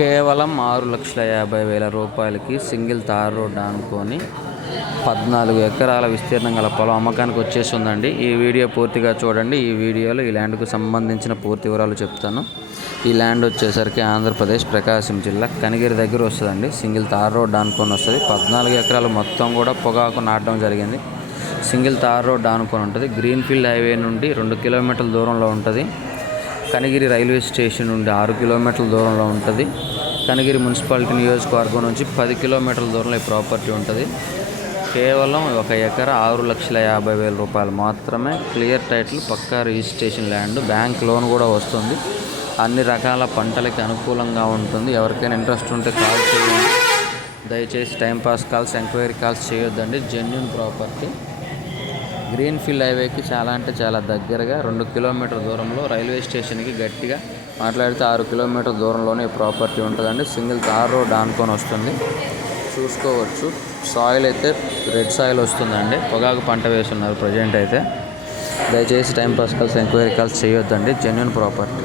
కేవలం 6,50,000 రూపాయలకి single tar road ఆనుకొని 14 ఎకరాల విస్తీర్ణం గల పొలం అమ్మకానికి వచ్చేసి ఉందండి. ఈ వీడియో పూర్తిగా చూడండి. ఈ వీడియోలో ఈ ల్యాండ్కు సంబంధించిన పూర్తి వివరాలు చెప్తాను. ఈ ల్యాండ్ వచ్చేసరికి ఆంధ్రప్రదేశ్ ప్రకాశం జిల్లా కనిగిరి దగ్గర వస్తుందండి. సింగిల్ తార్ రోడ్ ఆనుకొని వస్తుంది. 14 ఎకరాలు మొత్తం కూడా పొగాకు నాటడం జరిగింది. సింగిల్ తార్ రోడ్ ఆనుకొని ఉంటుంది. గ్రీన్ఫీల్డ్ హైవే నుండి 2 కిలోమీటర్ల దూరంలో ఉంటుంది. కనిగిరి రైల్వే స్టేషన్ నుండి 6 కిలోమీటర్ల దూరంలో ఉంటుంది. కనిగిరి మున్సిపాలిటీ నియోజకవర్గం నుంచి 10 కిలోమీటర్ల దూరంలో ఈ ప్రాపర్టీ ఉంటుంది. కేవలం 1 ఎకరా 6,50,000 రూపాయలు మాత్రమే. క్లియర్ టైటిల్, పక్కా రిజిస్ట్రేషన్ ల్యాండ్, బ్యాంక్ లోన్ కూడా వస్తుంది. అన్ని రకాల పంటలకి అనుకూలంగా ఉంటుంది. ఎవరికైనా ఇంట్రెస్ట్ ఉంటే కాల్ చేయండి. దయచేసి టైంపాస్ కాల్స్, ఎంక్వైరీ కాల్స్ చేయొద్దండి. Genuine property. గ్రీన్ఫీల్డ్ హైవేకి చాలా అంటే చాలా దగ్గరగా 2 కిలోమీటర్ల దూరంలో, రైల్వే స్టేషన్కి గట్టిగా మాట్లాడితే 6 కిలోమీటర్ల దూరంలోనే ఈ ప్రాపర్టీ ఉంటుందండి. సింగిల్ తార్ రోడ్ ఆనుకొని వస్తుంది. చూసుకోవచ్చు. సాయిల్ అయితే రెడ్ సాయిల్ వస్తుందండి. పొగాకు పంట వేస్తున్నారు ప్రజెంట్ అయితే. దయచేసి టైంపాస్ కాల్స్, ఎంక్వైరీ కాల్స్ చేయొద్దండి. Genuine property.